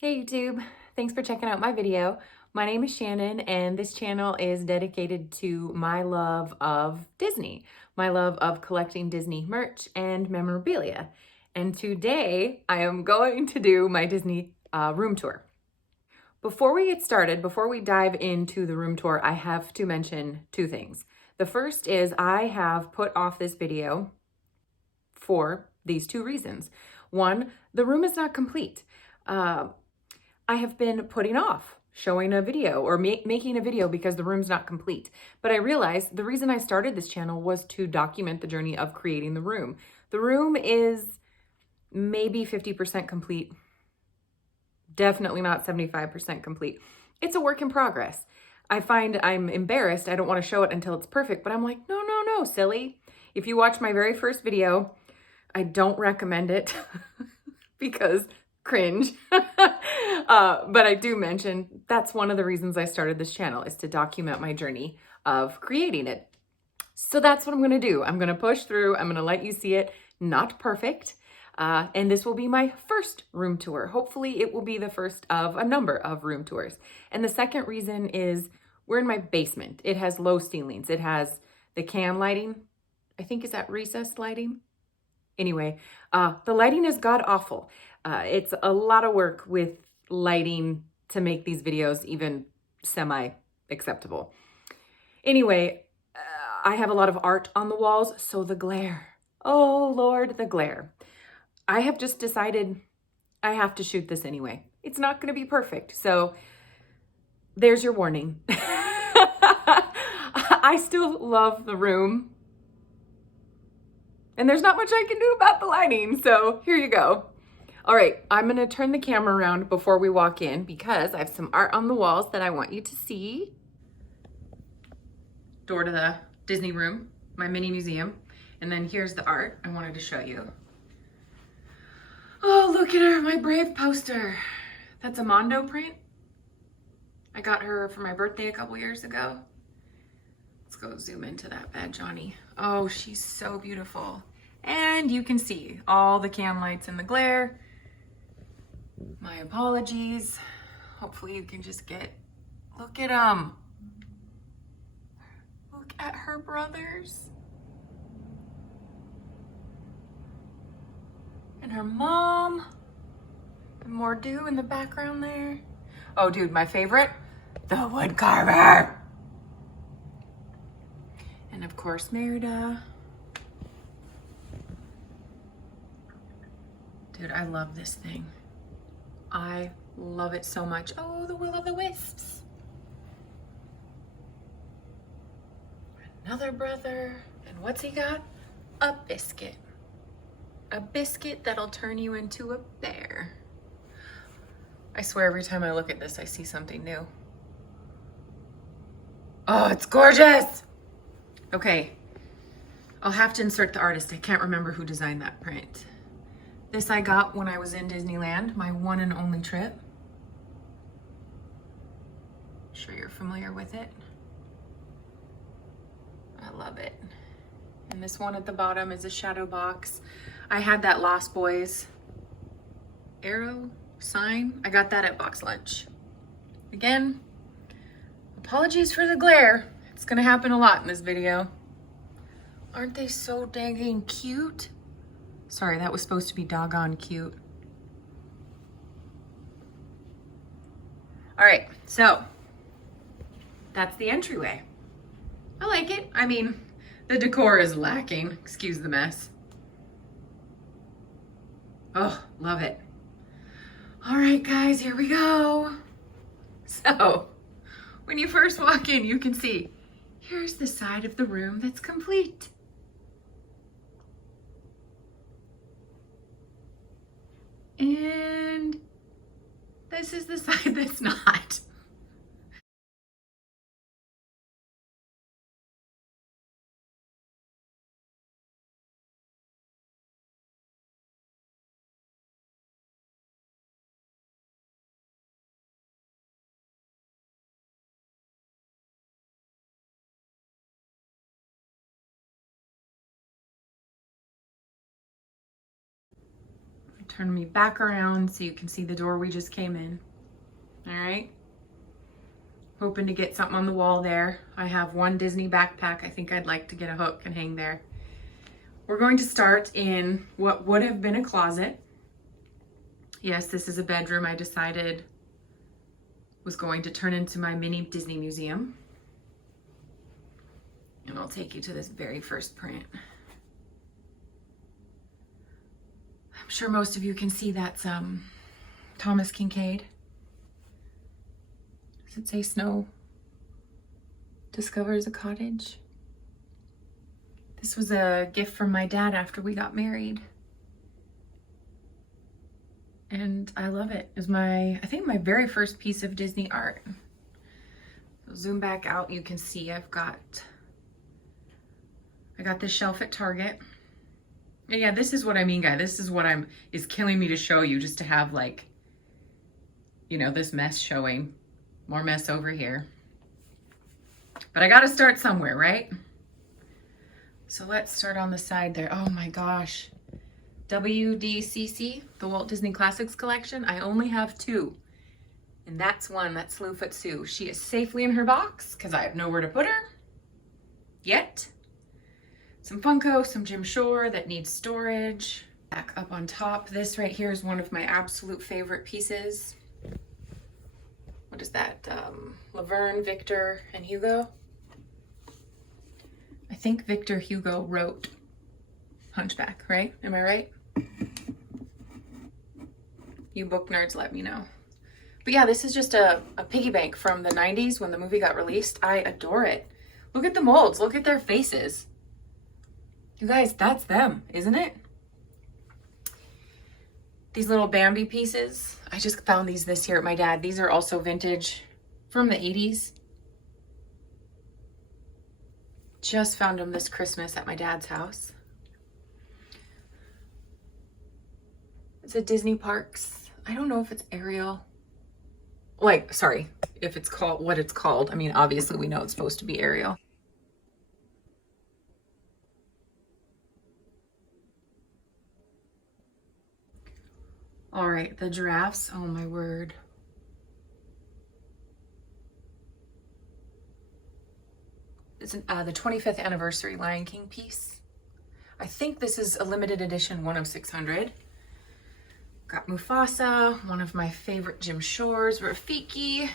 Hey YouTube, thanks for checking out my video. My name is Shannon and this channel is dedicated to my love of Disney, my love of collecting Disney merch and memorabilia. And today I am going to do my Disney room tour. Before we get started, before we dive into the room tour, I have to mention two things. The first is I have put off this video for these two reasons. One, the room is not complete. I have been putting off showing a video or making a video because the room's not complete. But I realized the reason I started this channel was to document the journey of creating the room. The room is maybe 50% complete, definitely not 75% complete. It's a work in progress. I find I'm embarrassed. I don't want to show it until it's perfect, but I'm like, no, silly. If you watch my very first video, I don't recommend it because cringe. But I do mention that's one of the reasons I started this channel, is to document my journey of creating it. So that's what I'm going to do. I'm going to push through. I'm going to let you see it. Not perfect. And this will be my first room tour. Hopefully it will be the first of a number of room tours. And the second reason is we're in my basement. It has low ceilings. It has the can lighting. I think is that recessed lighting? Anyway, the lighting is god awful. It's a lot of work with lighting to make these videos even semi-acceptable. Anyway, I have a lot of art on the walls, so the glare. Oh Lord, the glare. I have just decided I have to shoot this anyway. It's not gonna be perfect, so there's your warning. I still love the room, and there's not much I can do about the lighting, so here you go. All right, I'm gonna turn the camera around before we walk in because I have some art on the walls that I want you to see. Door to the Disney room, my mini museum. And then here's the art I wanted to show you. Oh, look at her, my Brave poster. That's a Mondo print. I got her for my birthday a couple years ago. Let's go zoom into that bad Johnny. Oh, she's so beautiful. And you can see all the can lights in the glare. My apologies. Hopefully you can just look at them. Look at her brothers. And her mom. And more dew in the background there. Oh dude, my favorite, the wood carver. And of course, Merida. Dude, I love this thing. I love it so much. Oh, the Will-O-the-Wisps. Another brother. And what's he got? A biscuit. A biscuit that'll turn you into a bear. I swear every time I look at this, I see something new. Oh, it's gorgeous. Okay, I'll have to insert the artist. I can't remember who designed that print. This I got when I was in Disneyland, my one and only trip. I'm sure you're familiar with it. I love it. And this one at the bottom is a shadow box. I had that Lost Boys arrow sign. I got that at Box Lunch. Again, apologies for the glare. It's gonna happen a lot in this video. Aren't they so dang cute? Sorry, that was supposed to be doggone cute. All right, so that's the entryway. I like it. I mean, the decor is lacking. Excuse the mess. Oh, love it. All right, guys, here we go. So, when you first walk in, you can see, here's the side of the room that's complete. And this is the side that's not. Turn me back around so you can see the door we just came in. All right. Hoping to get something on the wall there. I have one Disney backpack. I think I'd like to get a hook and hang there. We're going to start in what would have been a closet. Yes, this is a bedroom I decided was going to turn into my mini Disney museum. And I'll take you to this very first print. I'm sure most of you can see that's Thomas Kincaid. Does it say Snow discovers a cottage? This was a gift from my dad after we got married. And I love it. It was I think my very first piece of Disney art. So zoom back out, you can see I got this shelf at Target. And yeah, this is what I mean, guys. This is what is killing me to show you, just to have like, you know, this mess showing. More mess over here. But I gotta start somewhere, right? So let's start on the side there. Oh my gosh. WDCC, the Walt Disney Classics Collection. I only have 2. And that's one, that's Slue Foot Sue. She is safely in her box because I have nowhere to put her yet. Some Funko, some Jim Shore that needs storage. Back up on top. This right here is one of my absolute favorite pieces. What is that? Laverne, Victor, and Hugo. I think Victor Hugo wrote Hunchback, right? Am I right? You book nerds, let me know. But yeah, this is just a piggy bank from the 90s when the movie got released. I adore it. Look at the molds. Look at their faces. You guys, that's them, isn't it? These little Bambi pieces. I just found these this year at my dad. These are also vintage from the 80s. Just found them this Christmas at my dad's house. It's a Disney Parks. I don't know if it's Ariel. Like, sorry, if it's called what it's called. I mean, obviously we know it's supposed to be Ariel. All right, the giraffes. Oh my word. It's the 25th anniversary Lion King piece. I think this is a limited edition, 1 of 600. Got Mufasa, one of my favorite Jim Shores, Rafiki.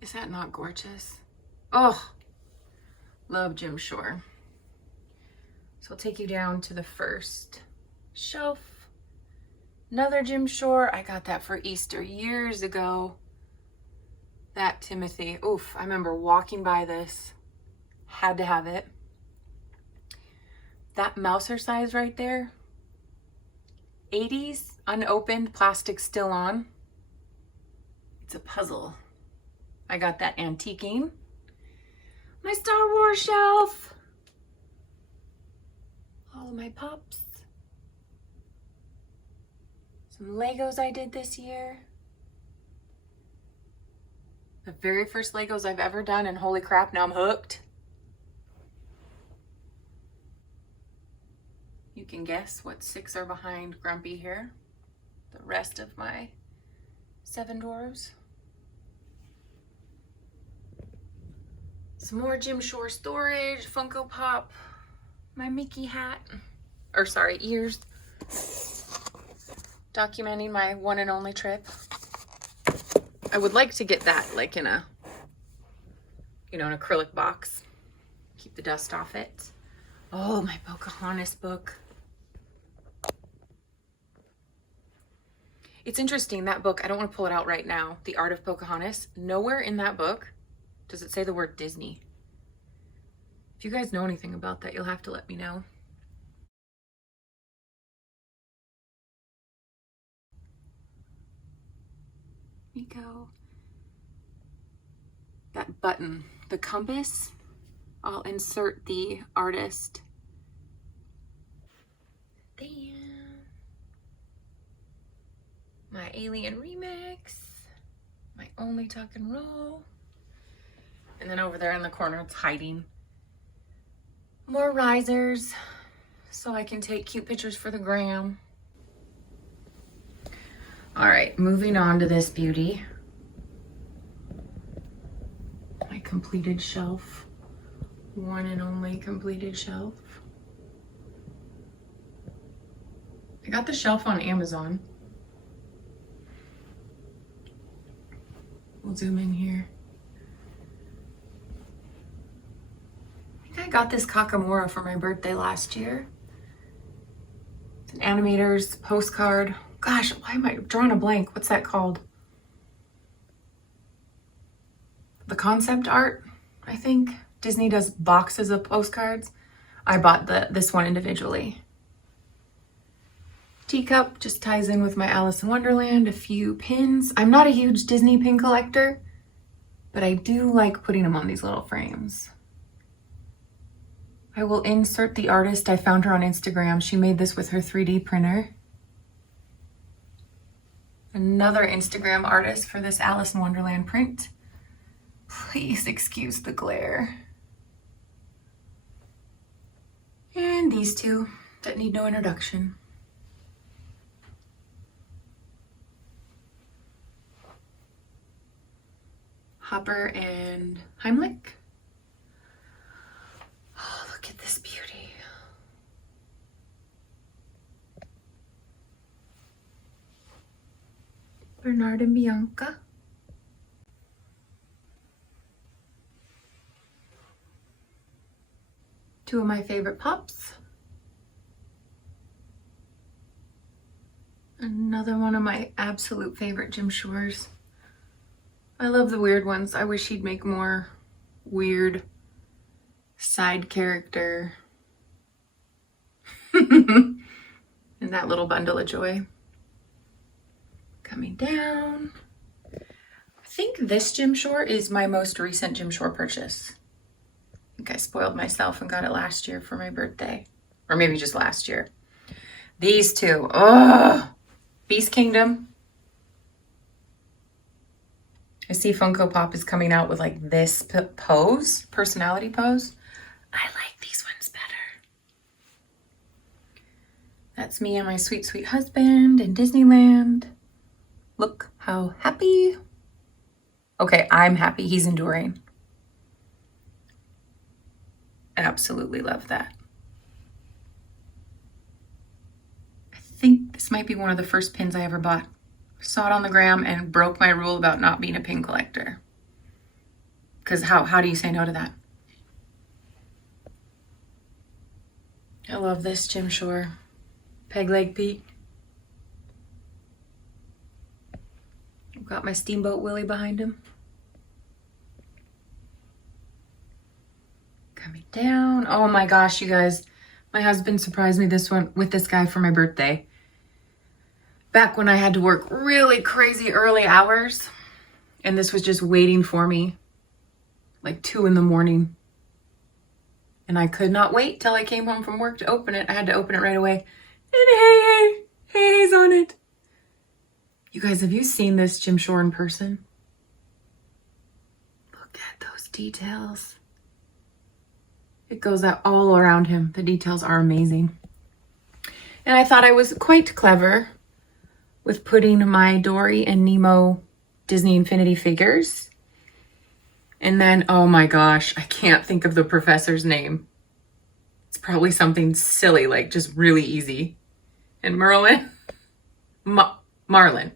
Is that not gorgeous? Oh, love Jim Shore. So I'll take you down to the first shelf. Another Jim Shore. I got that for Easter years ago. That Timothy. Oof, I remember walking by this. Had to have it. That Mouser size right there. 80s, unopened, plastic still on. It's a puzzle. I got that antiquing. My Star Wars shelf. All of my pups. Some Legos I did this year. The very first Legos I've ever done, and holy crap, now I'm hooked. You can guess what 6 are behind Grumpy here. The rest of my 7 dwarves. Some more Jim Shore storage, Funko Pop, my Mickey hat, or sorry, ears. Documenting my one and only trip. I would like to get that like in a, you know, an acrylic box. Keep the dust off it. Oh, my Pocahontas book. It's interesting, that book, I don't want to pull it out right now. The Art of Pocahontas. Nowhere in that book does it say the word Disney. If you guys know anything about that, you'll have to let me know. Here we go. That button, the compass, I'll insert the artist. Damn. My Alien remix, my only tuck and roll. And then over there in the corner, it's hiding more risers so I can take cute pictures for the gram. All right, moving on to this beauty. My completed shelf. One and only completed shelf. I got the shelf on Amazon. We'll zoom in here. I think I got this Kakamora for my birthday last year. It's an animator's postcard. Gosh, why am I drawing a blank? What's that called? The concept art, I think. Disney does boxes of postcards. I bought this one individually. Teacup just ties in with my Alice in Wonderland. A few pins. I'm not a huge Disney pin collector, but I do like putting them on these little frames. I will insert the artist. I found her on Instagram. She made this with her 3D printer. Another Instagram artist for this Alice in Wonderland print. Please excuse the glare. And these two that need no introduction. Hopper and Heimlich. Oh, look at this beauty. Bernard and Bianca. Two of my favorite pops. Another one of my absolute favorite Jim Shores. I love the weird ones. I wish he'd make more weird side character in that little bundle of joy. Coming down. I think this Jim Shore is my most recent Jim Shore purchase. I think I spoiled myself and got it last year for my birthday. Or maybe just last year. These two. Oh, Beast Kingdom. I see Funko Pop is coming out with like this pose, personality pose. I like these ones better. That's me and my sweet, sweet husband in Disneyland. Look how happy. Okay, I'm happy. He's enduring. Absolutely love that. I think this might be one of the first pins I ever bought. Saw it on the gram and broke my rule about not being a pin collector. Because how do you say no to that? I love this Jim Shore. Peg Leg Pete. I've got my Steamboat Willie behind him. Coming down. Oh my gosh, you guys. My husband surprised me with this guy for my birthday. Back when I had to work really crazy early hours. And this was just waiting for me. Like 2 in the morning. And I could not wait till I came home from work to open it. I had to open it right away. And hey's on it. You guys, have you seen this Jim Shore in person? Look at those details. It goes out all around him. The details are amazing. And I thought I was quite clever with putting my Dory and Nemo Disney Infinity figures. And then, oh my gosh, I can't think of the professor's name. It's probably something silly, like just really easy. And Merlin? Marlin.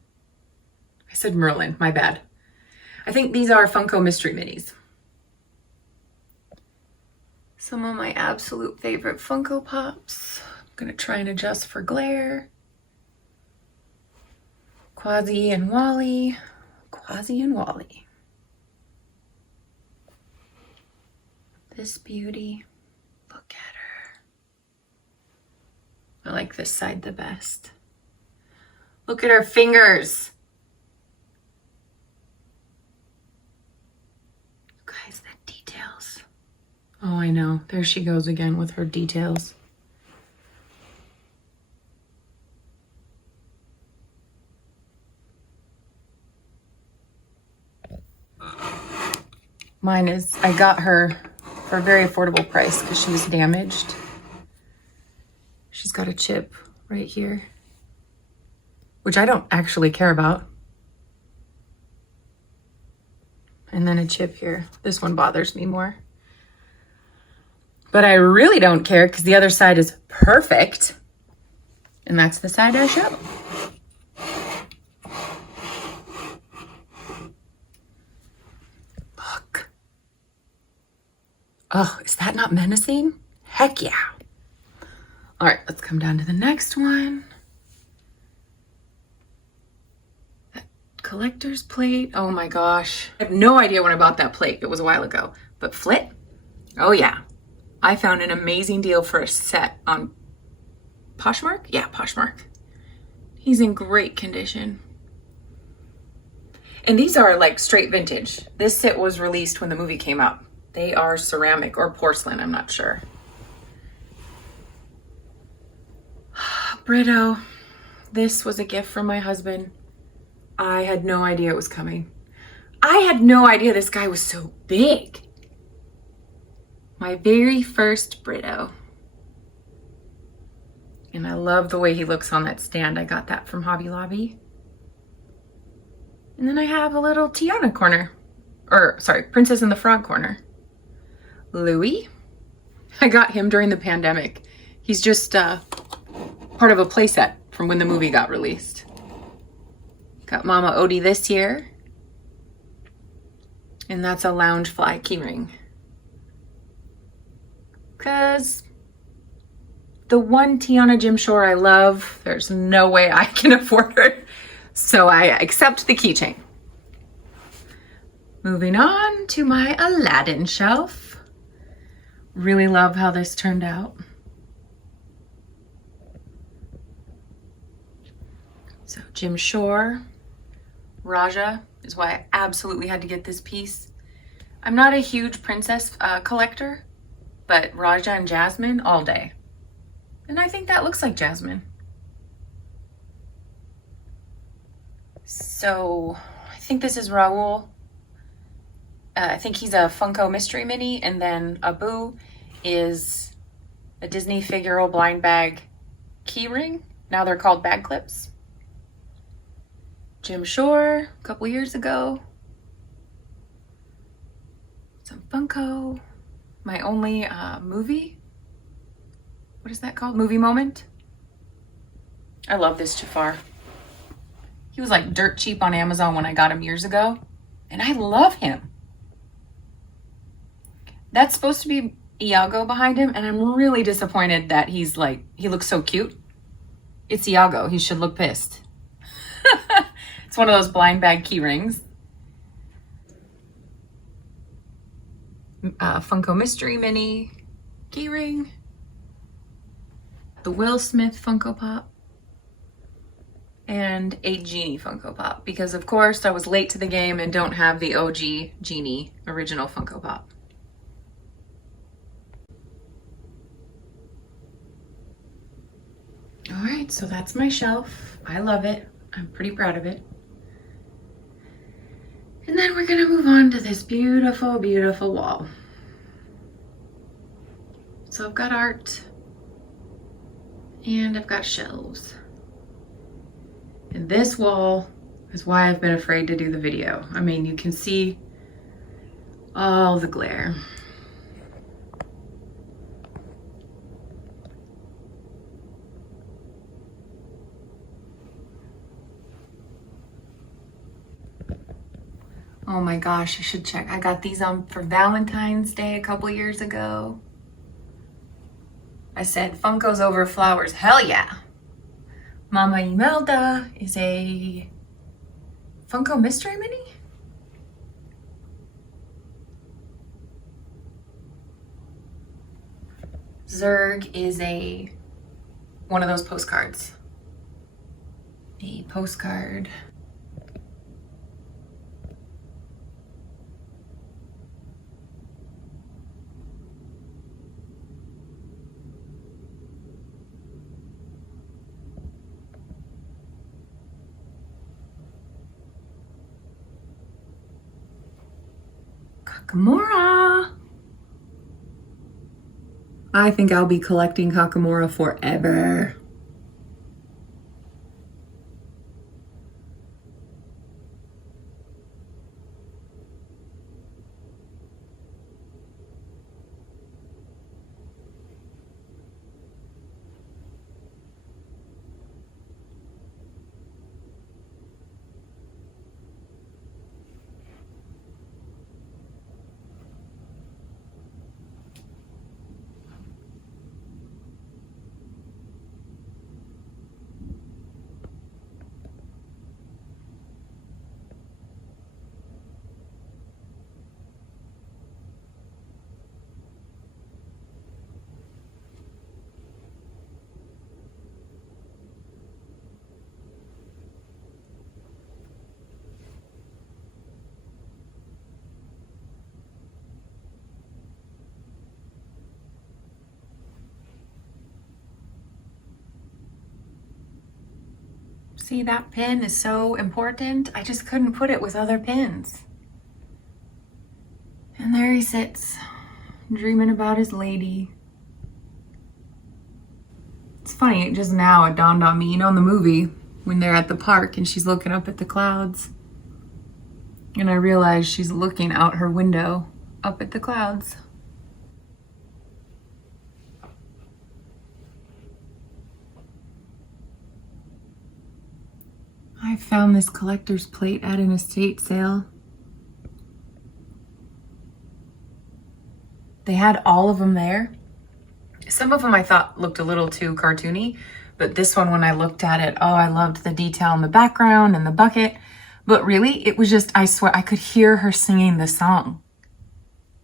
I said Merlin, my bad. I think these are Funko Mystery Minis. Some of my absolute favorite Funko Pops. I'm gonna try and adjust for glare. Quasi and Wally. Quasi and Wally. This beauty. Look at her. I like this side the best. Look at her fingers. Guys, the details. Oh, I know. There she goes again with her details. Mine is, I got her for a very affordable price because she was damaged. She's got a chip right here. which I don't actually care about. And then a chip here. This one bothers me more. But I really don't care because the other side is perfect. And that's the side I show. Look. Oh, is that not menacing? Heck yeah. All right, let's come down to the next one. That collector's plate. Oh my gosh. I have no idea when I bought that plate. It was a while ago. But Flit? Oh yeah. I found an amazing deal for a set on Poshmark? Yeah, Poshmark. He's in great condition. And these are like straight vintage. This set was released when the movie came out. They are ceramic or porcelain, I'm not sure. Brito. This was a gift from my husband. I had no idea it was coming. I had no idea this guy was so big. My very first Brito. And I love the way he looks on that stand. I got that from Hobby Lobby. And then I have a little Tiana corner. Or, sorry, Princess and the Frog corner. Louis. I got him during the pandemic. He's just part of a playset from when the movie got released. Got Mama Odie this year. And that's a Loungefly keyring. Because the one Tiana Jim Shore I love, there's no way I can afford it. So I accept the keychain. Moving on to my Aladdin shelf. Really love how this turned out. So Jim Shore, Raja is why I absolutely had to get this piece. I'm not a huge princess collector, but Raja and Jasmine all day. And I think that looks like Jasmine. So I think this is Raul. I think he's a Funko Mystery Mini, and then Abu is a Disney figural blind bag keyring. Now they're called bag clips. Jim Shore, a couple years ago. Some Funko. My only movie. What is that called? Movie moment. I love this Jafar. He was like dirt cheap on Amazon when I got him years ago. And I love him. That's supposed to be Iago behind him. And I'm really disappointed that he's like, he looks so cute. It's Iago. He should look pissed. It's one of those blind bag key rings. Funko Mystery Mini key ring. The Will Smith Funko Pop. And a Genie Funko Pop. Because of course I was late to the game and don't have the OG Genie original Funko Pop. All right, so that's my shelf. I love it. I'm pretty proud of it. And then we're gonna move on to this beautiful, beautiful wall. So I've got art and I've got shelves. And this wall is why I've been afraid to do the video. I mean, you can see all the glare. Oh my gosh, I should check. I got these on for Valentine's Day a couple years ago. I said Funko's over flowers, hell yeah. Mama Imelda is a Funko Mystery Mini? Zurg is one of those postcards. A postcard. Kakamora. I think I'll be collecting Kakamora forever. See, that pin is so important. I just couldn't put it with other pins. And there he sits, dreaming about his lady. It's funny, just now it dawned on me, you know, in the movie, when they're at the park and she's looking up at the clouds. And I realized she's looking out her window up at the clouds. I found this collector's plate at an estate sale. They had all of them there. Some of them I thought looked a little too cartoony, but this one, when I looked at it, oh, I loved the detail in the background and the bucket. But really, it was just, I swear, I could hear her singing the song,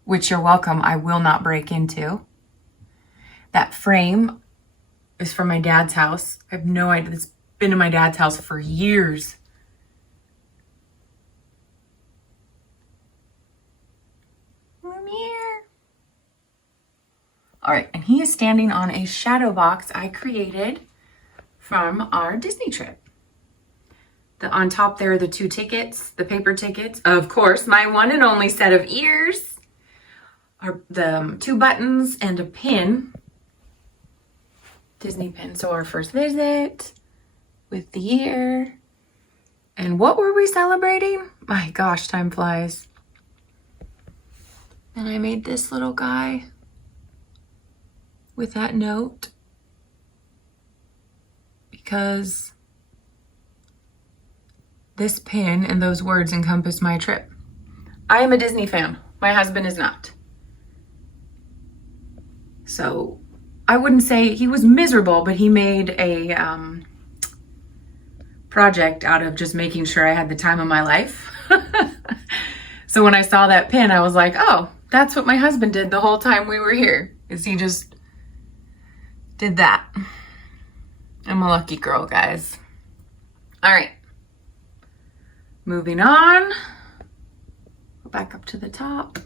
which you're welcome, I will not break into. That frame is from my dad's house. I have no idea. It's been in my dad's house for years. Lumiere. All right, and he is standing on a shadow box I created from our Disney trip. On top there are the 2 tickets, the paper tickets. Of course, my one and only set of ears are the 2 buttons and a pin. Disney pin. So our first visit with the year. And what were we celebrating? My gosh, time flies. And I made this little guy with that note because this pin and those words encompass my trip. I am a Disney fan. My husband is not. So I wouldn't say he was miserable, but he made a project out of just making sure I had the time of my life. So when I saw that pin, I was like, oh, that's what my husband did the whole time we were here, is he just did that. I'm a lucky girl, guys. All right. Moving on. Go back up to the top.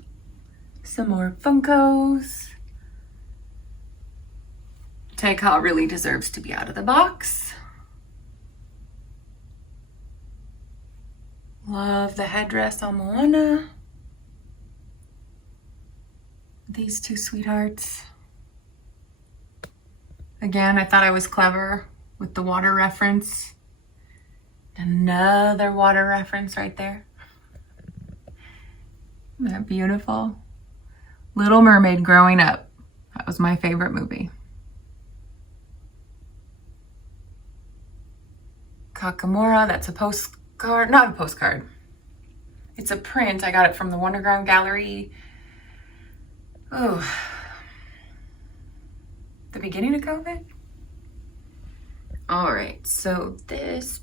Some more Funkos. Taika really deserves to be out of the box. Love the headdress on Moana. These 2 sweethearts. Again, I thought I was clever with the water reference. Another water reference right there. Isn't that beautiful? Little Mermaid growing up. That was my favorite movie. Kakamora, that's a postcard, not a postcard. It's a print. I got it from the Wonderground Gallery. Oh, the beginning of COVID? All right, so this,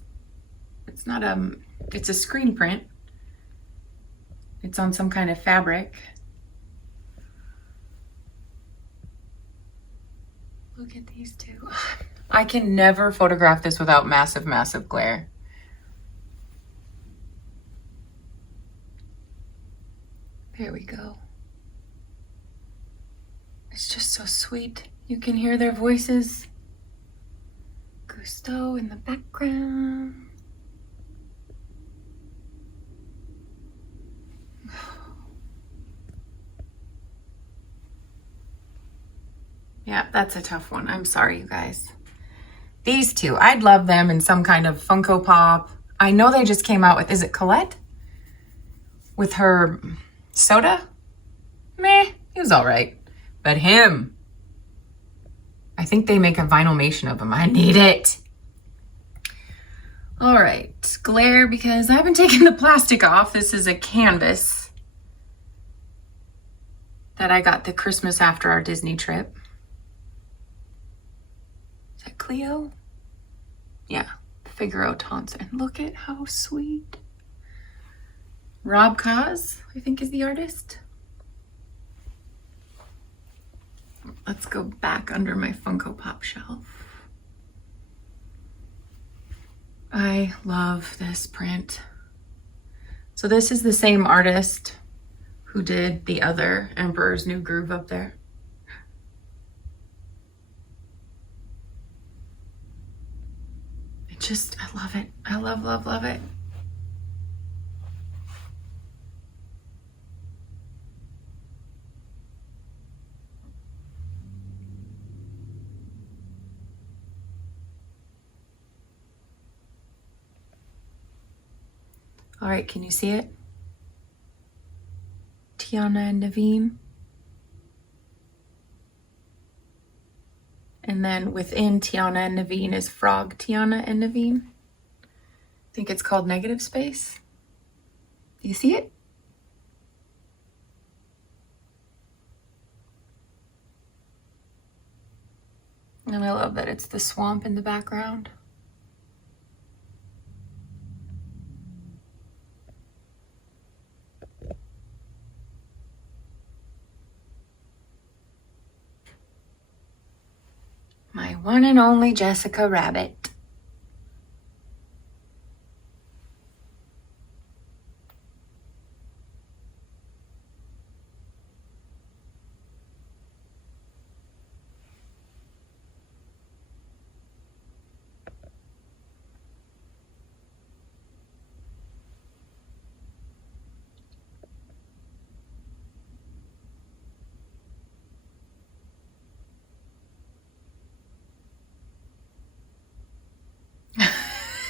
it's not it's a screen print. It's on some kind of fabric. Look at these 2. I can never photograph this without massive, massive glare. There we go. It's just so sweet. You can hear their voices. Gusto in the background. Yeah, that's a tough one. I'm sorry, you guys. These 2, I'd love them in some kind of Funko Pop. I know they just came out with, is it Colette? With her soda? Meh, he was all right. But him, I think they make a vinylmation of him. I need it. All right, glare because I haven't taken the plastic off. This is a canvas that I got the Christmas after our Disney trip. Is that Cleo? Yeah, Figaro Thompson. Look at how sweet. Rob Kaz, I think, is the artist. Let's go back under my Funko Pop shelf. I love this print. So this is the same artist who did the other Emperor's New Groove up there. It I love it. I love, love, love it. All right, can you see it? Tiana and Naveen. And then within Tiana and Naveen is Frog Tiana and Naveen. I think it's called negative space. Do you see it? And I love that it's the swamp in the background. My one and only Jessica Rabbit.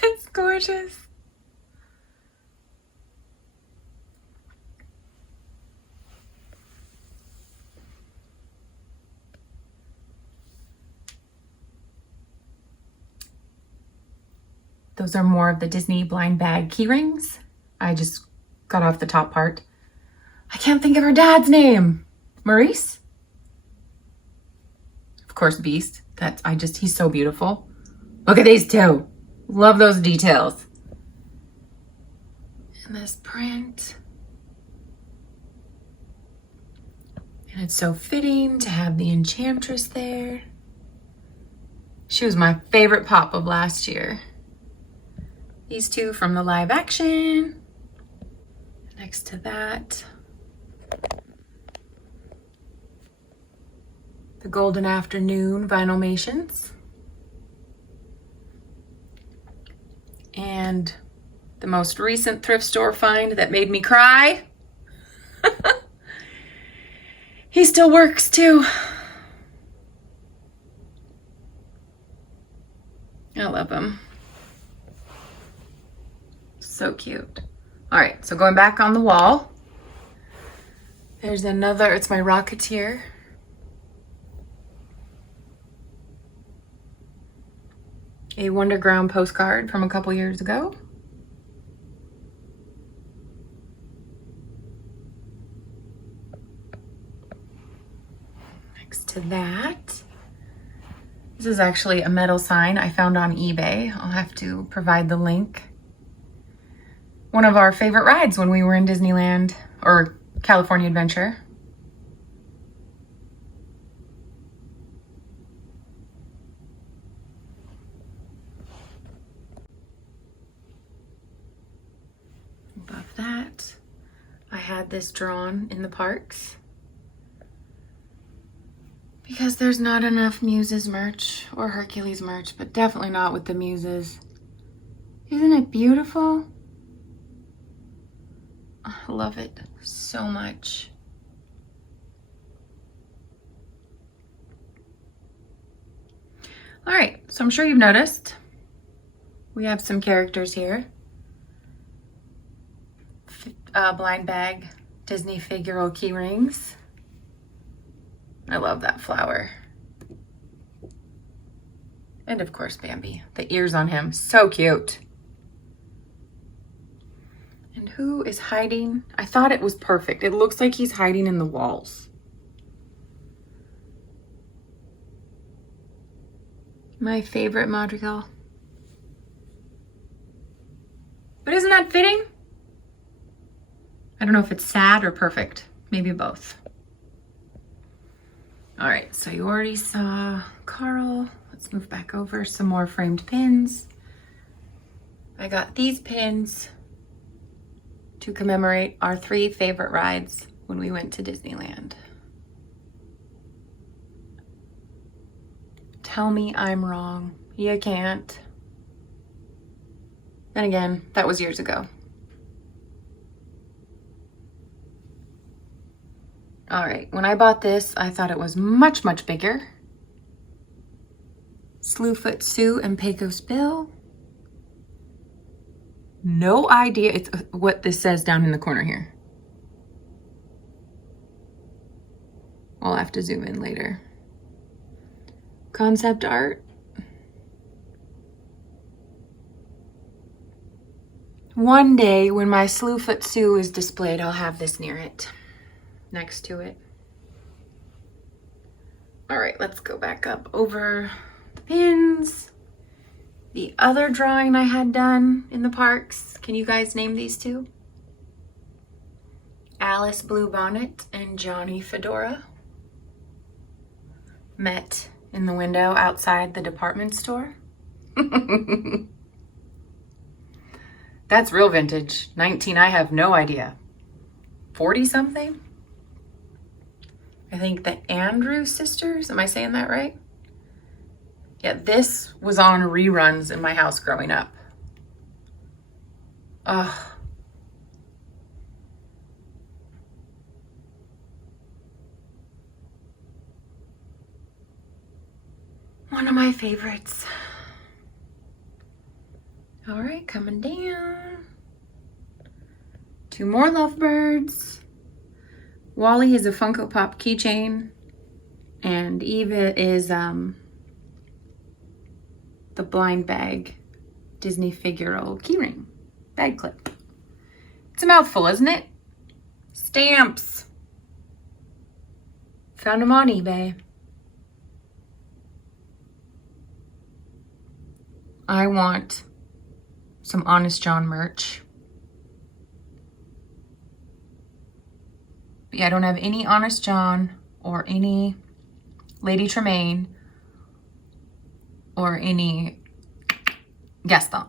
It's gorgeous. Those are more of the Disney blind bag key rings. I just got off the top part. I can't think of her dad's name. Maurice? Of course, Beast. He's so beautiful. Look at these two. Love those details. And this print. And it's so fitting to have the Enchantress there. She was my favorite pop of last year. These two from the live action. Next to that, the Golden Afternoon Vinylmations. And the most recent thrift store find that made me cry. He still works too. I love him. So cute. All right, so going back on the wall, there's another, it's my Rocketeer. A Wonderground postcard from a couple years ago. Next to that, this is actually a metal sign I found on eBay. I'll have to provide the link. One of our favorite rides when we were in Disneyland or California Adventure. Above that, I had this drawn in the parks because there's not enough Muses merch or Hercules merch, but definitely not with the Muses. Isn't it beautiful? I love it so much. All right, so I'm sure you've noticed we have some characters here. Blind bag Disney figural key rings. I love that flower. And of course, Bambi. The ears on him, so cute. And who is hiding? I thought it was perfect. It looks like he's hiding in the walls. My favorite Madrigal. But isn't that fitting? I don't know if it's sad or perfect. Maybe both. All right, so you already saw Carl. Let's move back over. Some more framed pins. I got these pins to commemorate our 3 favorite rides when we went to Disneyland. Tell me I'm wrong. You can't. And again, that was years ago. All right, when I bought this, I thought it was much, much bigger. Slue Foot Sue and Pecos Bill. No idea it's what this says down in the corner here. I'll have to zoom in later. Concept art. One day when my Slue Foot Sue is displayed, I'll have this near it, next to it. All right, let's go back up over the pins. The other drawing I had done in the parks, can you guys name these two? Alice Bluebonnet and Johnny Fedora met in the window outside the department store. That's real vintage. 19, I have no idea. 40 something? I think the Andrews sisters, am I saying that right? Yeah, this was on reruns in my house growing up. Ugh. One of my favorites. All right, coming down. Two more lovebirds. Wally is a Funko Pop keychain, and Eva is the blind bag Disney figural keyring bag clip. It's a mouthful, isn't it? Stamps. Found them on eBay. I want some Honest John merch. But yeah, I don't have any Honest John or any Lady Tremaine or any Gaston.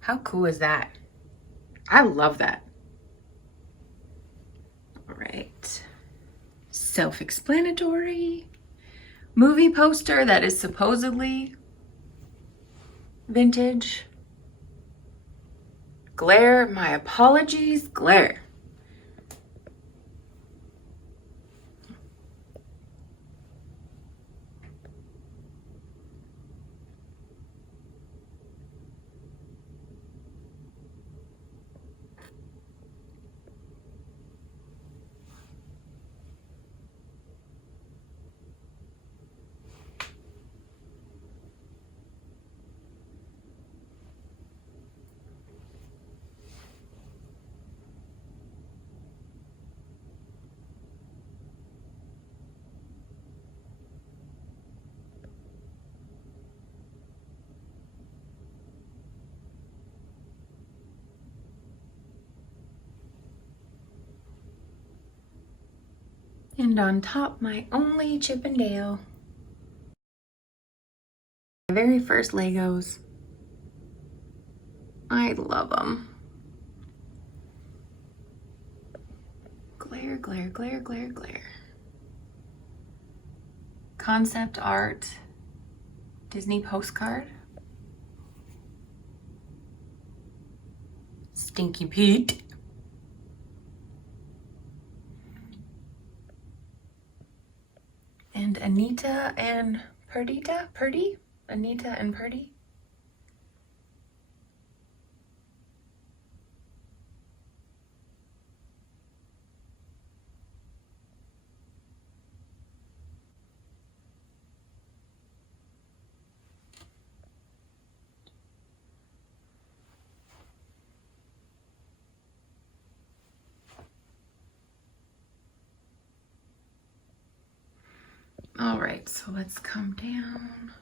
How cool is that? I love that. All right. Self-explanatory. Movie poster that is supposedly vintage. Glare, my apologies, glare. And on top, my only Chip and Dale. My very first Legos. I love them. Glare, glare, glare, glare, glare. Concept art, Disney postcard. Stinky Pete. And Anita and Perdita? Anita and Perdita? All right, so let's come down.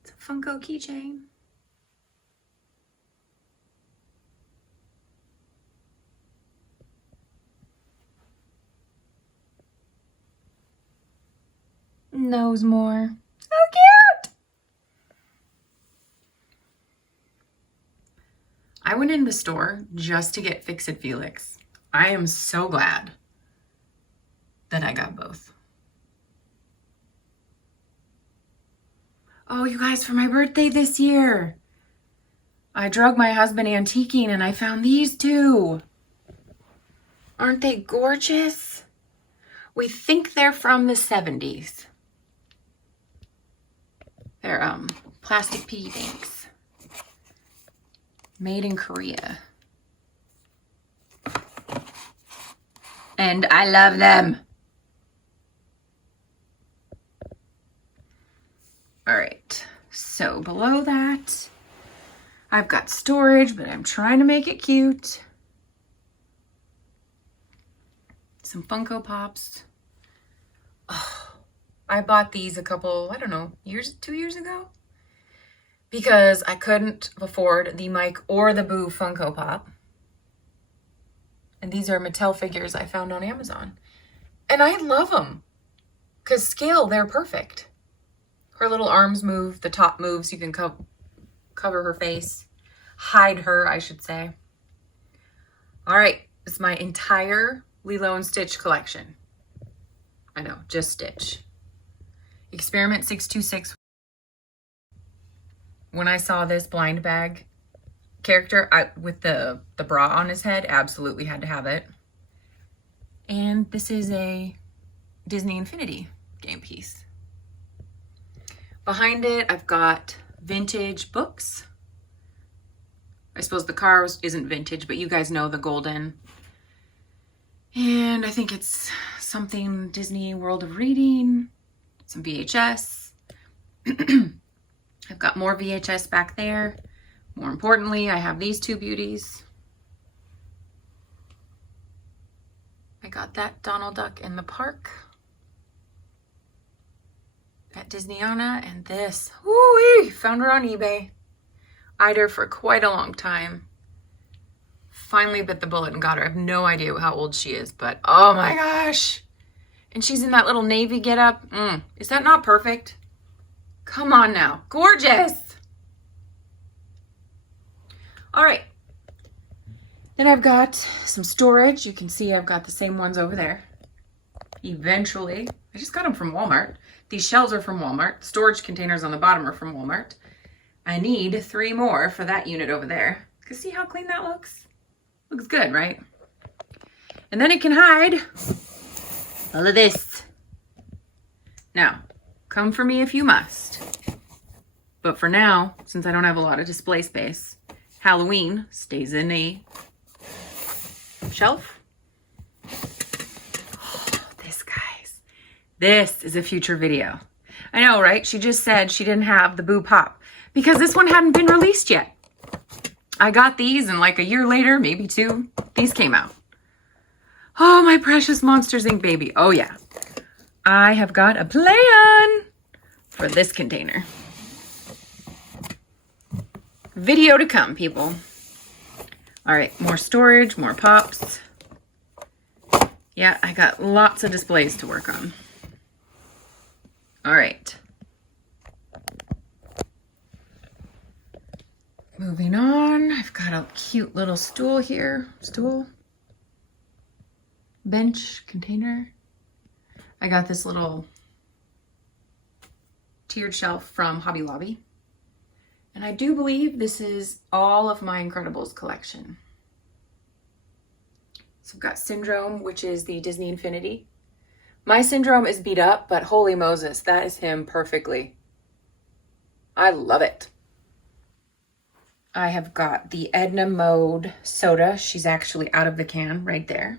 It's a Funko keychain. nose more. So cute! I went in the store just to get Fix It Felix. I am so glad that I got both. Oh, you guys, for my birthday this year, I drug my husband antiquing and I found these two. Aren't they gorgeous? We think they're from the 70s. They're plastic piggy banks. Made in Korea. And I love them. All right, so below that, I've got storage, but I'm trying to make it cute. Some Funko Pops. Oh, I bought these a couple, I don't know, 2 years ago? Because I couldn't afford the Mike or the Boo Funko Pop. And these are Mattel figures I found on Amazon. And I love them. Because scale, they're perfect. Her little arms move, the top moves, you can cover her face. Hide her, I should say. All right, this is my entire Lilo and Stitch collection. I know, just Stitch. Experiment 626. When I saw this blind bag character with the bra on his head, absolutely had to have it. And this is a Disney Infinity game piece. Behind it, I've got vintage books. I suppose the car isn't vintage, but you guys know the golden. And I think it's something Disney World of Reading, some VHS. I've got more VHS back there. More importantly, I have these two beauties. I got that Donald Duck in the park at Disneyana, and this, woo-wee, found her on eBay. Eyed her for quite a long time. Finally bit the bullet and got her. I have no idea how old she is, but oh my gosh. And she's in that little navy getup. Is that not perfect? Come on now. Gorgeous. All right. Then I've got some storage. You can see I've got the same ones over there. Eventually, I just got them from Walmart. These shelves are from Walmart. Storage containers on the bottom are from Walmart. I need 3 more for that unit over there. Cause see how clean that looks? Looks good, right? And then it can hide all of this. Now, come for me if you must. But for now, since I don't have a lot of display space, Halloween stays in a shelf. Oh, this, guys. This is a future video. I know, right? She just said she didn't have the Boo Pop because this one hadn't been released yet. I got these and like a year later, maybe 2, these came out. Oh, my precious Monsters, Inc. baby. Oh, yeah. I have got a plan for this container. Video to come, people. All right, more storage, more pops. Yeah, I got lots of displays to work on. All right. Moving on, I've got a cute little stool here. Bench, container. I got this little tiered shelf from Hobby Lobby. And I do believe this is all of my Incredibles collection. So I've got Syndrome, which is the Disney Infinity. My Syndrome is beat up, but holy Moses, that is him perfectly. I love it. I have got the Edna Mode soda. She's actually out of the can right there.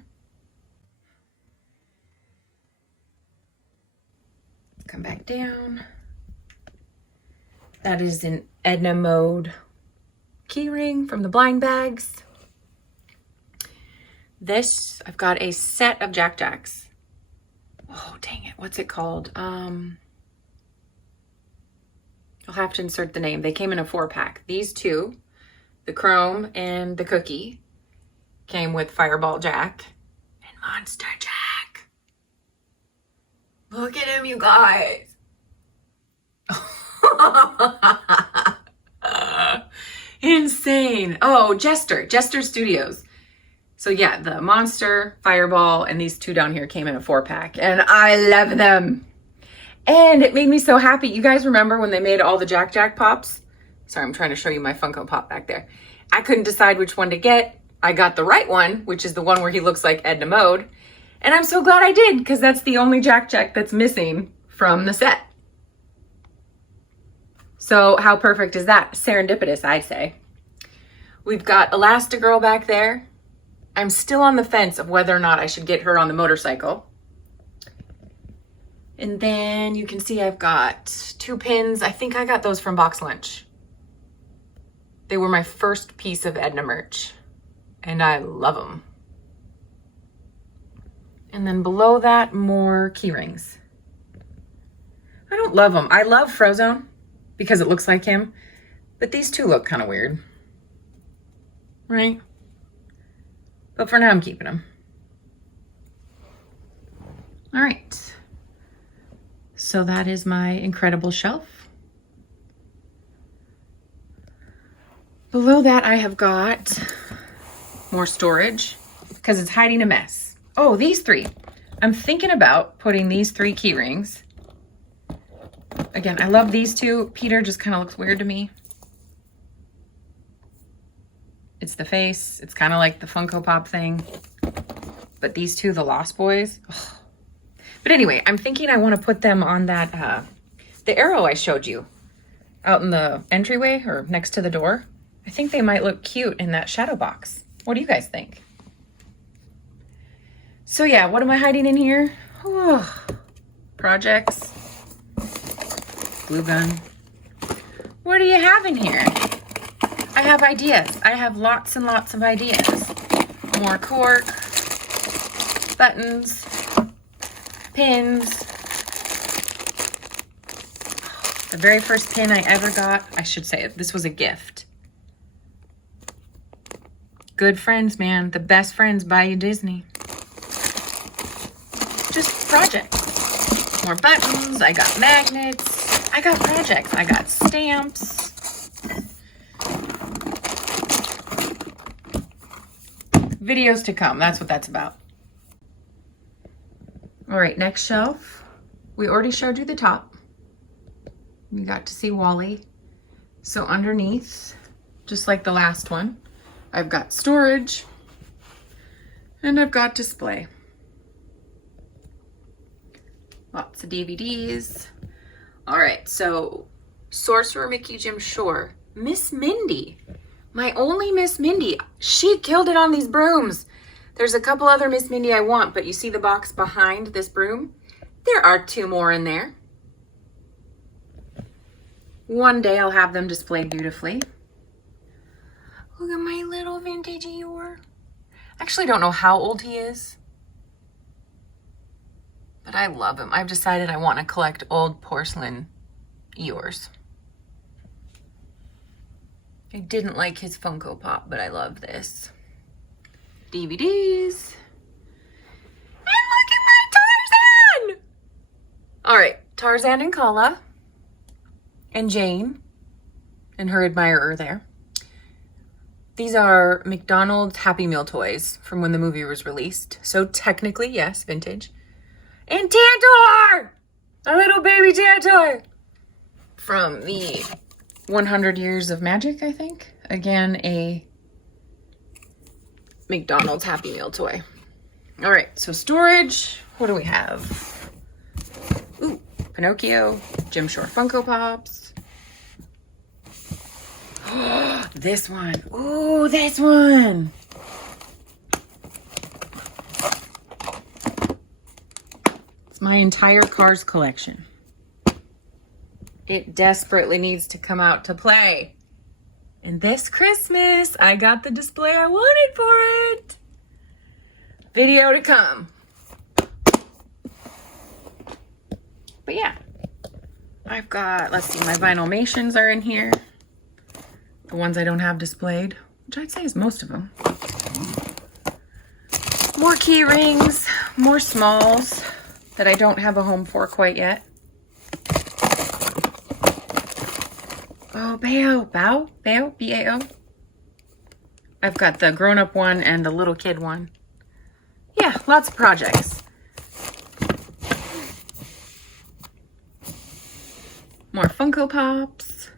Come back down. That is an Edna Mode keyring from the blind bags. This, I've got a set of Jack Jacks. Oh, dang it. What's it called? I'll have to insert the name. They came in a 4-pack. These two, the Chrome and the Cookie, came with Fireball Jack and Monster Jack. Look at him, you guys. Insane. Oh, Jester Studios. So yeah, the Monster, Fireball, and these two down here came in a 4-pack, and I love them. And it made me so happy. You guys remember when they made all the Jack Pops? Sorry, I'm trying to show you my Funko Pop back there. I couldn't decide which one to get. I got the right one, which is the one where he looks like Edna Mode. And I'm so glad I did, because that's the only Jack that's missing from the set. So how perfect is that? Serendipitous, I say. We've got Elastigirl back there. I'm still on the fence of whether or not I should get her on the motorcycle. And then you can see I've got 2 pins. I think I got those from Box Lunch. They were my first piece of Edna merch, and I love them. And then below that, more key rings. I don't love them. I love Frozone because it looks like him, but these two look kind of weird, right? But for now, I'm keeping them. All right. So that is my incredible shelf. Below that, I have got more storage because it's hiding a mess. Oh, these 3. I'm thinking about putting these 3 key rings. Again, I love these 2. Peter just kind of looks weird to me. It's the face. It's kind of like the Funko Pop thing. But these 2, the Lost Boys. Ugh. But anyway, I'm thinking I want to put them on that, the arrow I showed you out in the entryway or next to the door. I think they might look cute in that shadow box. What do you guys think? So yeah, what am I hiding in here? Oh, projects, glue gun. What do you have in here? I have ideas. I have lots and lots of ideas. More cork, buttons, pins. The very first pin I ever got, I should say this was a gift. Good friends, man. The best friends buy you Disney. Just projects. More buttons. I got magnets. I got projects. I got stamps. Videos to come. That's what that's about. All right, next shelf. We already showed you the top. You got to see Wally. So underneath, just like the last one, I've got storage and I've got display. Lots of DVDs. All right, so Sorcerer Mickey Jim Shore. Miss Mindy, my only Miss Mindy. She killed it on these brooms. There's a couple other Miss Mindy I want, but you see the box behind this broom? There are 2 more in there. One day I'll have them displayed beautifully. Look at my little vintage Eeyore. I actually don't know how old he is, but I love him. I've decided I want to collect old porcelain Eeyores. I didn't like his Funko Pop, but I love this. DVDs. And look at my Tarzan! All right, Tarzan and Kala and Jane and her admirer there. These are McDonald's Happy Meal toys from when the movie was released. So technically, yes, vintage. And Tantor! A little baby Tantor! From the 100 Years of Magic, I think. Again, a McDonald's Happy Meal toy. All right, so storage. What do we have? Ooh, Pinocchio, Jim Shore Funko Pops. This one. Ooh, this one. It's my entire Cars collection. It desperately needs to come out to play. And this Christmas, I got the display I wanted for it. Video to come. But yeah, I've got, let's see, my Vinylmations are in here. The ones I don't have displayed, which I'd say is most of them. More key rings, more smalls that I don't have a home for quite yet. Oh, Bao, B-A-O. I've got the grown-up one and the little kid one. Yeah, lots of projects. More Funko Pops.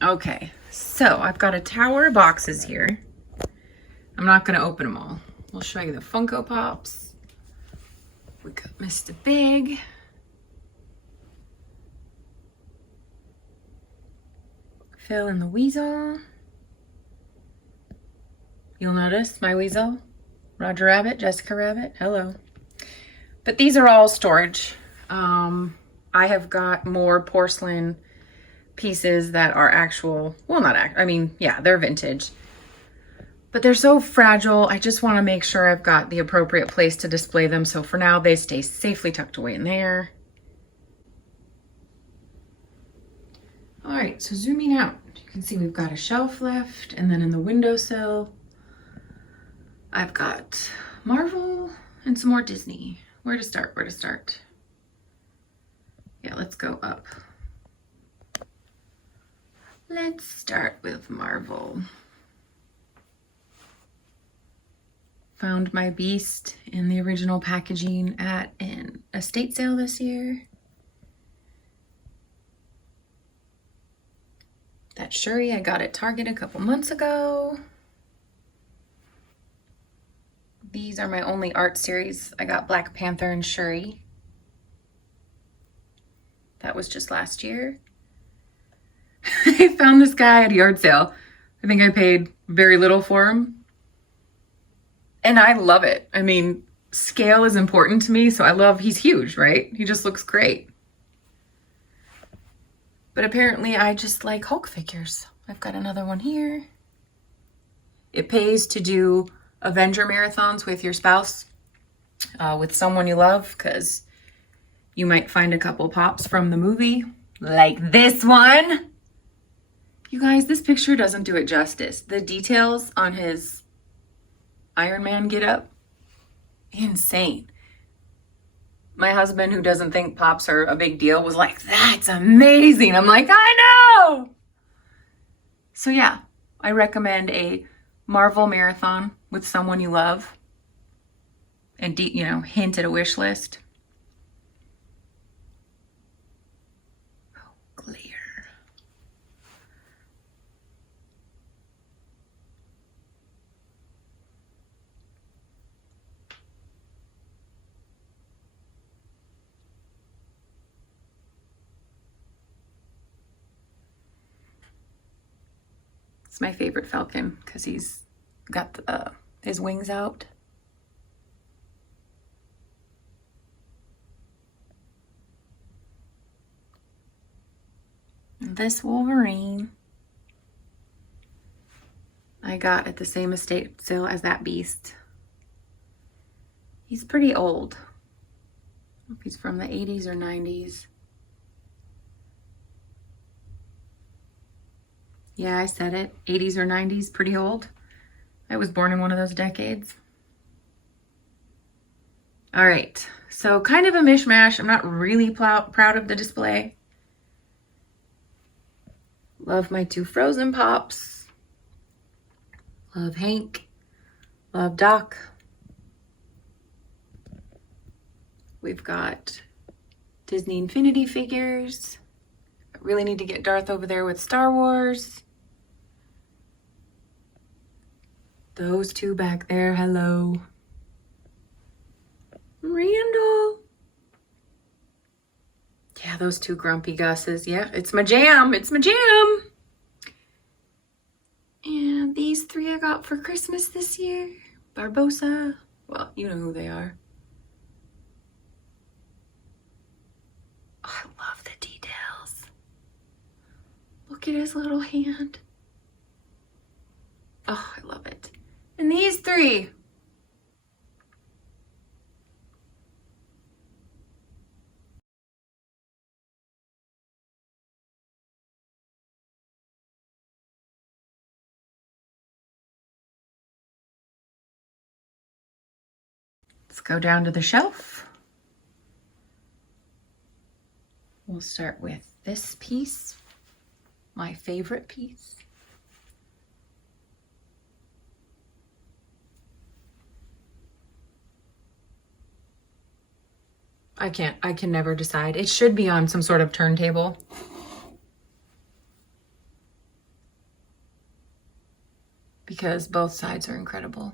Okay, so I've got a tower of boxes here. I'm not gonna open them all. We'll show you the Funko Pops. We got Mr. Big. Phil and the Weasel. You'll notice my weasel, Roger Rabbit, Jessica Rabbit, hello. But these are all storage. I have got more porcelain pieces that are actual, well, not I mean, yeah, they're vintage. But they're so fragile, I just want to make sure I've got the appropriate place to display them. So for now, they stay safely tucked away in there. All right, so zooming out, you can see we've got a shelf left, and then in the windowsill, I've got Marvel and some more Disney. Where to start, where to start? Yeah, let's go up. Let's start with Marvel. Found my Beast in the original packaging at an estate sale this year. That Shuri I got at Target a couple months ago. These are my only art series. I got Black Panther and Shuri. That was just last year. I found this guy at a yard sale. I think I paid very little for him. And I love it. I mean, scale is important to me, so I love, he's huge, right? He just looks great. But apparently I just like Hulk figures. I've got another one here. It pays to do Avenger marathons with your spouse, with someone you love, because you might find a couple pops from the movie, like this one. You guys, this picture doesn't do it justice. The details on his Iron Man getup, insane. My husband, who doesn't think pops are a big deal, was like, that's amazing. I'm like, I know. So yeah, I recommend a Marvel marathon with someone you love, and hint at a wish list. Oh, clear. It's my favorite Falcon because he's got his wings out. And this Wolverine I got at the same estate sale as that Beast. He's pretty old. I don't know if he's from the 80s or 90s. Yeah, I said it. 80s or 90s, pretty old. I was born in one of those decades. All right, so kind of a mishmash. I'm not really proud of the display. Love my two Frozen Pops. Love Hank. Love Doc. We've got Disney Infinity figures. I really need to get Darth over there with Star Wars. Those two back there, hello. Randall. Yeah, those two Grumpy Gusses. Yeah, it's my jam. It's my jam. And these three I got for Christmas this year. Barbosa. Well, you know who they are. Oh, I love the details. Look at his little hand. Oh, I love it. And these three. Let's go down to the shelf. We'll start with this piece, my favorite piece. I can never decide. It should be on some sort of turntable. Because both sides are incredible.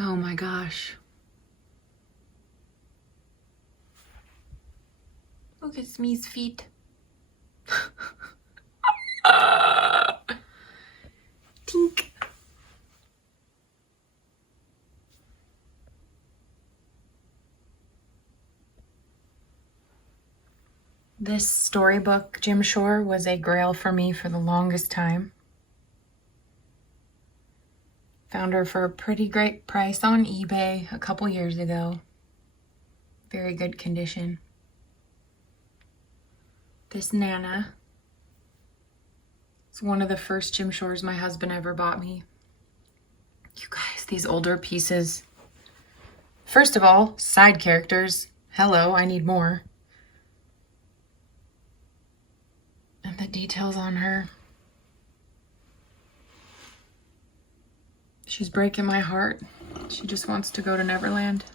Oh my gosh. Look at Smee's feet. Tink. This storybook, Jim Shore, was a grail for me for the longest time. Found her for a pretty great price on eBay a couple years ago. Very good condition. This Nana. It's one of the first Jim Shores my husband ever bought me. You guys, these older pieces. First of all, side characters. Hello, I need more. And the details on her. She's breaking my heart. She just wants to go to Neverland.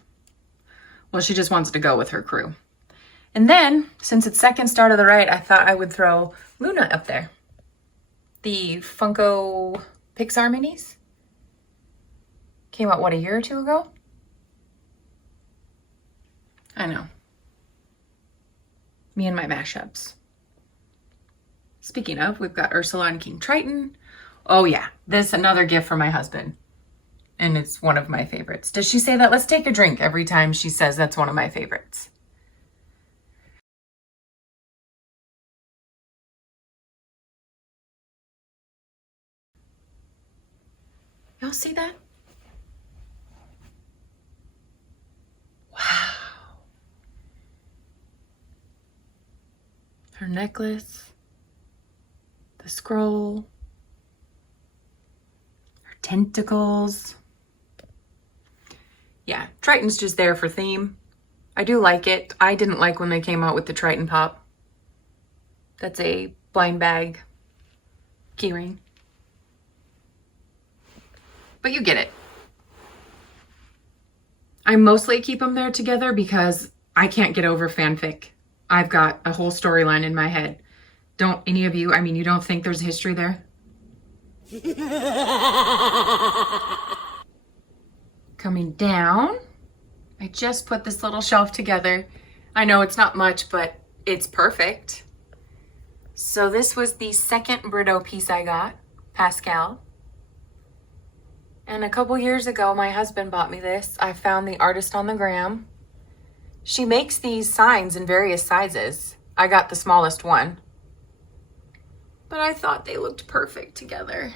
Well, she just wants to go with her crew. And then, since it's second star to the right, I thought I would throw Luna up there. The Funko Pixar minis. Came out, what, a year or two ago? I know. Me and my mashups. Speaking of, we've got Ursula and King Triton. Oh yeah, this another gift for my husband. And it's one of my favorites. Does she say that? Let's take a drink every time she says that's one of my favorites. Y'all see that? Wow. Her necklace. The scroll. Her tentacles. Yeah, Triton's just there for theme. I do like it. I didn't like when they came out with the Triton Pop. That's a blind bag keyring. But you get it. I mostly keep them there together because I can't get over fanfic. I've got a whole storyline in my head. Don't any of you, I mean, you don't think there's history there? Coming down, I just put this little shelf together. I know it's not much, but it's perfect. So this was the second Brito piece I got, Pascal. And a couple years ago, my husband bought me this. I found the artist on the gram. She makes these signs in various sizes. I got the smallest one. But I thought they looked perfect together.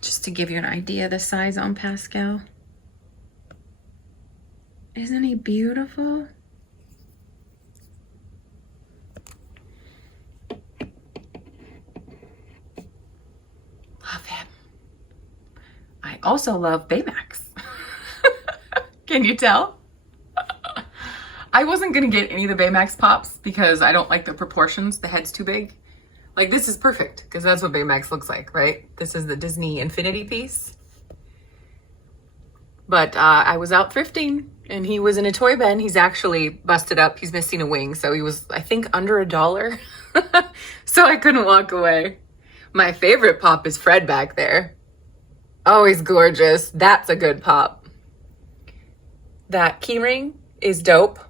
Just to give you an idea of the size on Pascal. Isn't he beautiful? Love him. I also love Baymax. Can you tell? I wasn't gonna get any of the Baymax pops because I don't like the proportions. The head's too big. Like, this is perfect because that's what Baymax looks like, right? This is the Disney Infinity piece. But I was out thrifting and he was in a toy bin. He's actually busted up. He's missing a wing. So he was, I think, under $1. So I couldn't walk away. My favorite pop is Fred back there. Oh, he's gorgeous. That's a good pop. That keyring is dope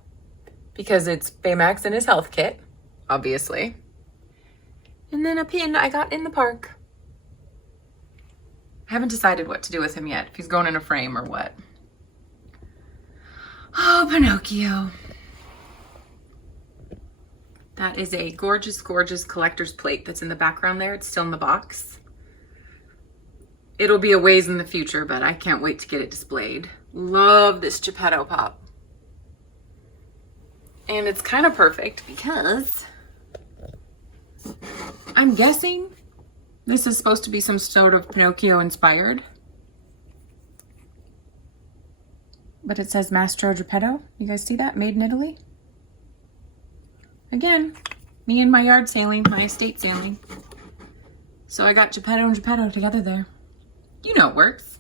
because it's Baymax in his health kit, obviously. And then a pin I got in the park. I haven't decided what to do with him yet, if he's going in a frame or what. Oh, Pinocchio. That is a gorgeous, gorgeous collector's plate that's in the background there. It's still in the box. It'll be a ways in the future, but I can't wait to get it displayed. Love this Geppetto pop. And it's kind of perfect because I'm guessing This is supposed to be some sort of Pinocchio inspired. But it says Mastro Geppetto. You guys see that? Made in Italy. Again, me and my yard sailing, my estate sailing. So I got Geppetto and Geppetto together there. You know it works.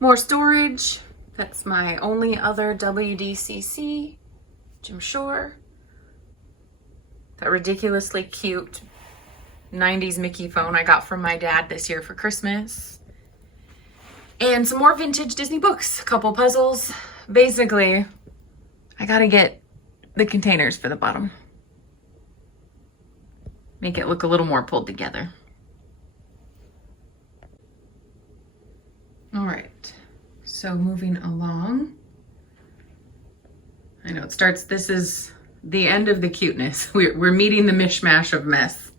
More storage. That's my only other WDCC. Jim Shore. That ridiculously cute 90s Mickey phone I got from my dad this year for Christmas. And some more vintage Disney books, a couple puzzles. Basically, I gotta get the containers for the bottom. Make it look a little more pulled together. All right, so moving along. I know it starts, this is the end of the cuteness. We're meeting the mishmash of mess.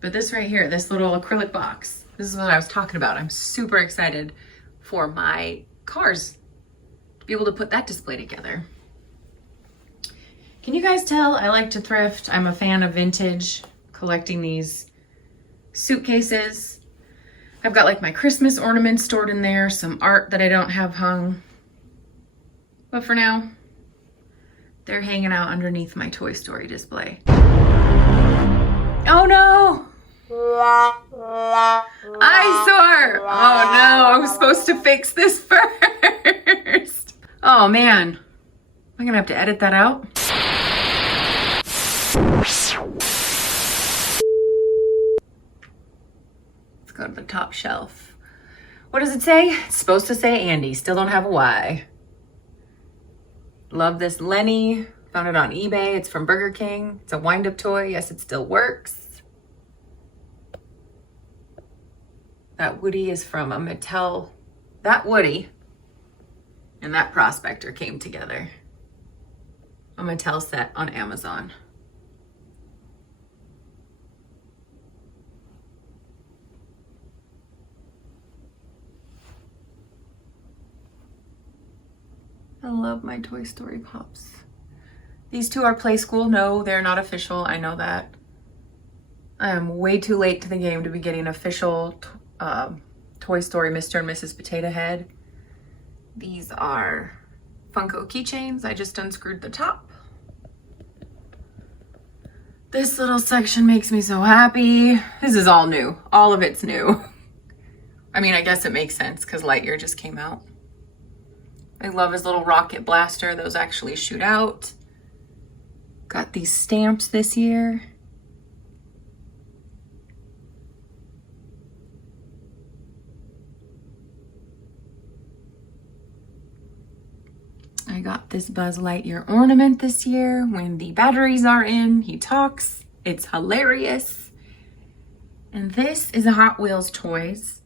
But this right here, this little acrylic box, this is what I was talking about. I'm super excited for my cars to be able to put that display together. Can you guys tell I like to thrift? I'm a fan of vintage, collecting these suitcases. I've got like my Christmas ornaments stored in there, some art that I don't have hung. But for now, they're hanging out underneath my Toy Story display. Oh no! Eyesore! Oh no, I was supposed to fix this first. Oh man, I'm gonna have to edit that out. Let's go to the top shelf. What does it say? It's supposed to say Andy, still don't have a Y. Love this Lenny, found it on eBay. It's from Burger King. It's a wind-up toy. Yes, it still works. That Woody is from a Mattel. That Woody and that Prospector came together. A Mattel set on Amazon. I love my Toy Story Pops. These two are Play School. No, they're not official. I know that. I am way too late to the game to be getting official Toy Story Mr. and Mrs. Potato Head. These are Funko keychains. I just unscrewed the top. This little section makes me so happy. This is all new. All of it's new. I mean, I guess it makes sense because Lightyear just came out. I love his little rocket blaster. Those actually shoot out. Got these stamps this year. I got this Buzz Lightyear ornament this year. When the batteries are in, he talks. It's hilarious. And this is a Hot Wheels Toys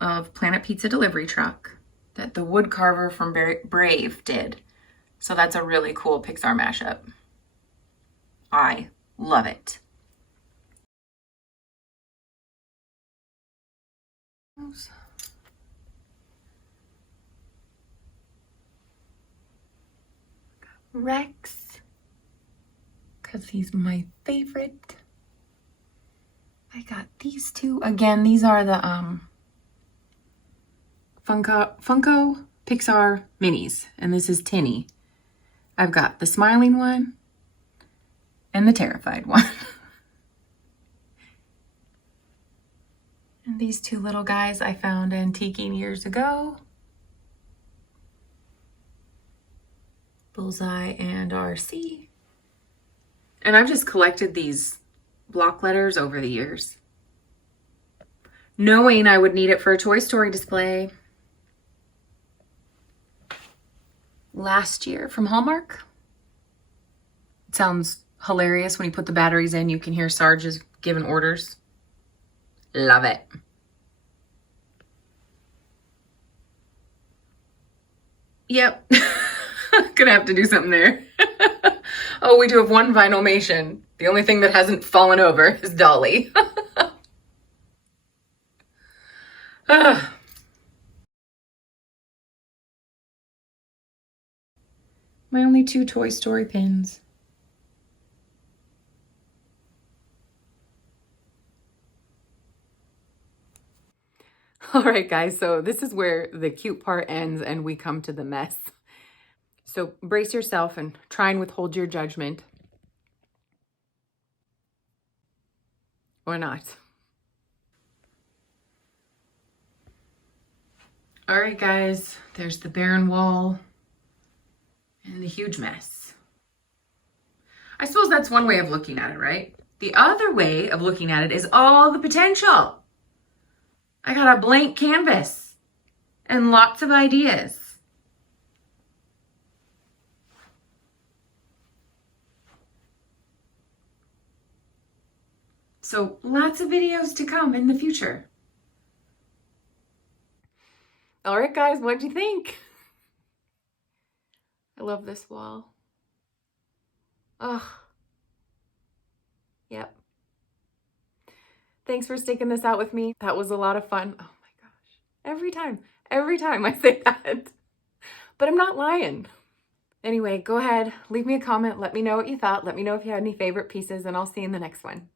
of Planet Pizza delivery truck that the wood carver from Brave did. So that's a really cool Pixar mashup. I love it. Rex, because he's my favorite. I got these two. Again, these are the Funko Pixar minis, and this is Tinny. I've got the smiling one and the terrified one. And these two little guys I found antiquing years ago. Bullseye and RC. And I've just collected these block letters over the years, knowing I would need it for a Toy Story display. Last year from Hallmark. It sounds hilarious when you put the batteries in. You can hear Sarge is giving orders. Love it. Yep. Gonna have to do something there. Oh, we do have one Vinylmation. The only thing that hasn't fallen over is Dolly. My only two Toy Story pins. All right, guys, so this is where the cute part ends and we come to the mess. So brace yourself and try and withhold your judgment. Or not. All right, guys, there's the barren wall and the huge mess. I suppose that's one way of looking at it, right? The other way of looking at it is all the potential. I got a blank canvas and lots of ideas. So lots of videos to come in the future. All right, guys, what'd you think? I love this wall. Ugh. Yep. Thanks for sticking this out with me. That was a lot of fun. Oh my gosh. Every time I say that. But I'm not lying. Anyway, go ahead, leave me a comment. Let me know what you thought. Let me know if you had any favorite pieces, and I'll see you in the next one.